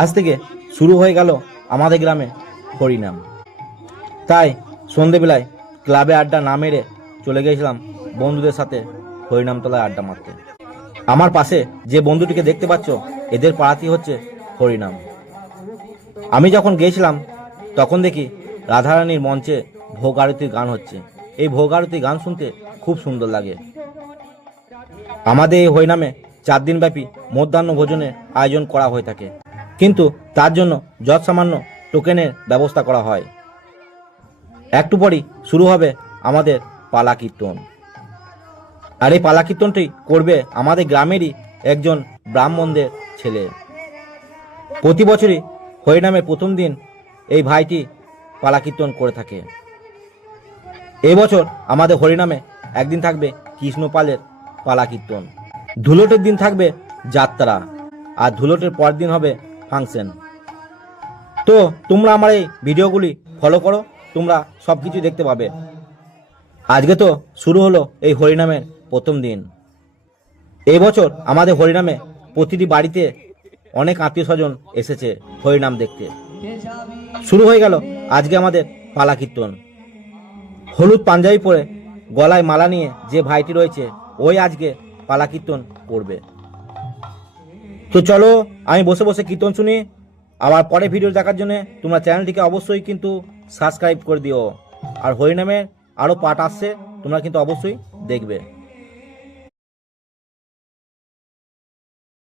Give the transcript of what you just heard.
আজ থেকে শুরু হয়ে গেল আমাদের গ্রামে হরিনাম। তাই সন্ধেবেলায় ক্লাবে আড্ডা না মেরে চলে গিয়েছিলাম বন্ধুদের সাথে হরিনামতলায় আড্ডা মারতে। আমার পাশে যে বন্ধুটিকে দেখতে পাচ্ছ, এদের পাড়াতেই হচ্ছে হরিনাম। আমি যখন গিয়েছিলাম তখন দেখি রাধারানীর মঞ্চে ভোগ আরতির গান হচ্ছে। এই ভোগ আরতির গান শুনতে খুব সুন্দর লাগে। আমাদের এই হরিনামে 4 দিন ব্যাপী মধ্যাহ্ন ভোজনের আয়োজন করা হয়ে থাকে, কিন্তু তার জন্য যৎসামান্য টোকেনের ব্যবস্থা করা হয়। একটু পরই শুরু হবে আমাদের পালা কীর্তন। আর এই পালা কীর্তনটি করবে আমাদের গ্রামেরই একজন ব্রাহ্মণদের ছেলে। প্রতি বছরই হরিনামের প্রথম দিন এই ভাইটি পালা কীর্তন করে থাকে। এই বছর আমাদের হরিনামে একদিন থাকবে কৃষ্ণপালের পালা কীর্তন, ধুলোটের দিন থাকবে যাত্রা, আর ধুলোটের পরের দিন হবে ফাংশন। তো তোমরা আমার এই ভিডিওগুলি ফলো করো, তোমরা সব কিছু দেখতে পাবে। আজকে তো শুরু হলো এই হরিনামের প্রথম দিন। এই বছর আমাদের হরিনামে প্রতিটি বাড়িতে অনেক আত্মীয় স্বজন এসেছে হরিনাম দেখতে। শুরু হয়ে গেল আজকে আমাদের পালা কীর্তন। হলুদ পাঞ্জাবি পরে গলায় মালা নিয়ে যে ভাইটি রয়েছে, ওই আজকে পালা কীর্তন করবে। তো চলো আমি বসে বসে কীর্তন শুনি। আবার পরে ভিডিও দেখার জন্য তোমরা চ্যানেলটিকে অবশ্যই কিন্তু সাবস্ক্রাইব করে দিও। আর হরিনামের আরও পার্ট আসছে, তোমরা কিন্তু অবশ্যই দেখবে।